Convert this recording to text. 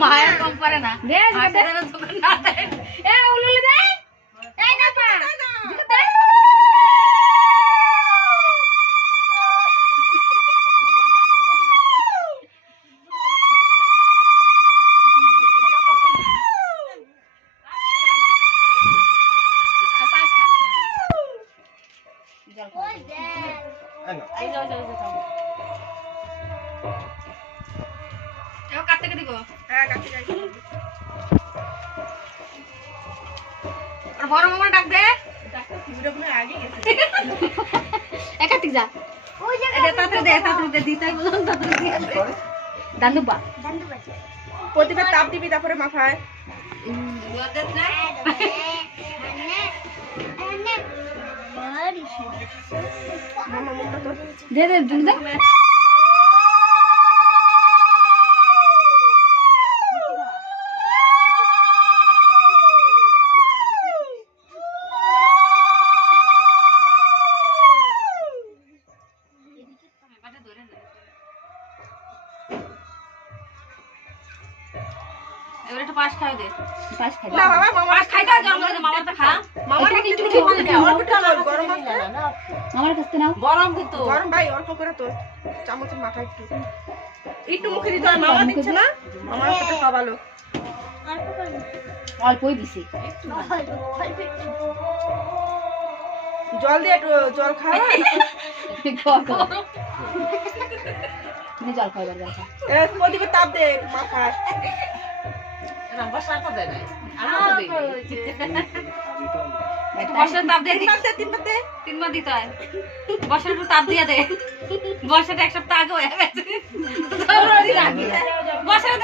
মায়ের কম পারে না বড় মামা ডাক দে একাতিক যা দান্দুবা প্রতিবার তাপ দিবি তারপরে মাথায় দে দে দে এবারে একটু পাশ খাই দে পাশ খাই না বাবা মামা পাশ খাই দাও গরম করে মামারটা খা মামার একটু খেয়ে দে অল্প জল গরম আছে আমার কাছে নাও গরম কিন্তু গরম ভাই অল্প করে তো চামচের মাথা একটু একটু মুখে দিতে হয় মামা দিচ্ছে না আমার হাতে খাওয়ালো অল্পই দিছি জল দিয়ে একটু জল খাওয়া জল খাইবার জল খা প্রদীপে তাপ দে মাথায় বসার তাপ দিয়ে তিনবার দিতে হয় বসার একটু তাপ দিয়ে দে বসাটা এক সপ্তাহ আগে হয়ে গেছে বসার